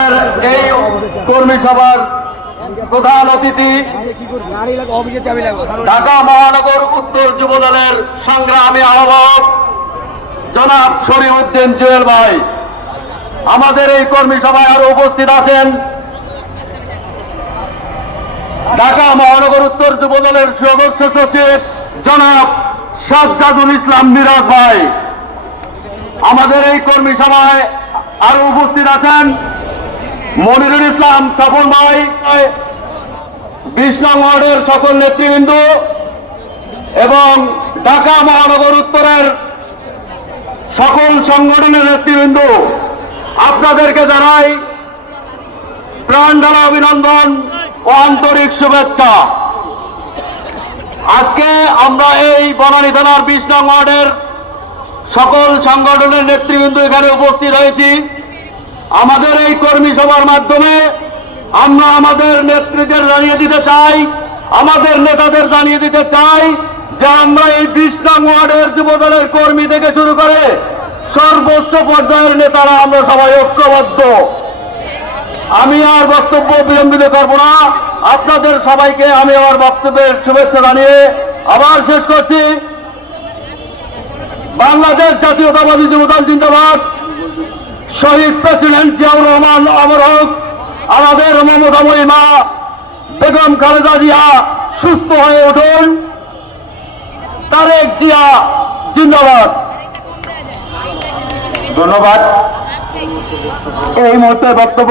এই কর্মী সভার প্রধান অতিথি ঢাকা মহানগর উত্তর যুবদলের সংগ্রামী আহ্বায়ক জনাব শরীফউদ্দিন জুয়েল ভাই, আমাদের এই কর্মী সভায় আরো উপস্থিত আছেন ঢাকা মহানগর উত্তর যুবদলের সদস্য সচিব জনাব সাজ্জাদুল ইসলাম মিরাজ ভাই। আমাদের এই কর্মী সভায় আরো উপস্থিত আছেন মনিরুল ইসলাম সাফুল ভাই, 20 নং ওয়ার্ডের সকল নেতৃবৃন্দ এবং ঢাকা মহানগর উত্তরের সকল সংগঠনের নেতৃবৃন্দ, আপনাদেরকে জানাই প্রাণ ঢালা অভিনন্দন ও আন্তরিক শুভেচ্ছা। আজকে আমরা এই বনানী থানার 20 নং ওয়ার্ডের সকল সংগঠনের নেতৃবৃন্দ এখানে উপস্থিত হয়েছি। আমাদের এই কর্মী সভার মাধ্যমে আমরা আমাদের নেতৃত্বের জানিয়ে দিতে চাই, আমাদের নেতাদের জানিয়ে দিতে চাই যে আমরা এই 20 নং ওয়ার্ডের যুবদলের কর্মী থেকে শুরু করে সর্বোচ্চ পর্যায়ের নেতারা আমরা সবাই ঐক্যবদ্ধ। আমি আর বক্তব্য বিলম্বিত করব না, আপনাদের সবাইকে আমি আমার বক্তব্যের শুভেচ্ছা জানিয়ে আবার শেষ করছি। বাংলাদেশ জাতীয়তাবাদী যুবদল জিন্দাবাদ। শহীদ প্রেসিডেন্ট জিয়াউর রহমান অমর হোক। আমাদের মমতাময়ী মা বেগম খালেদা জিয়া সুস্থ হয়ে উঠুন। তারেক জিয়া জিন্দাবাদ। ধন্যবাদ। এই মুহূর্তে বক্তব্য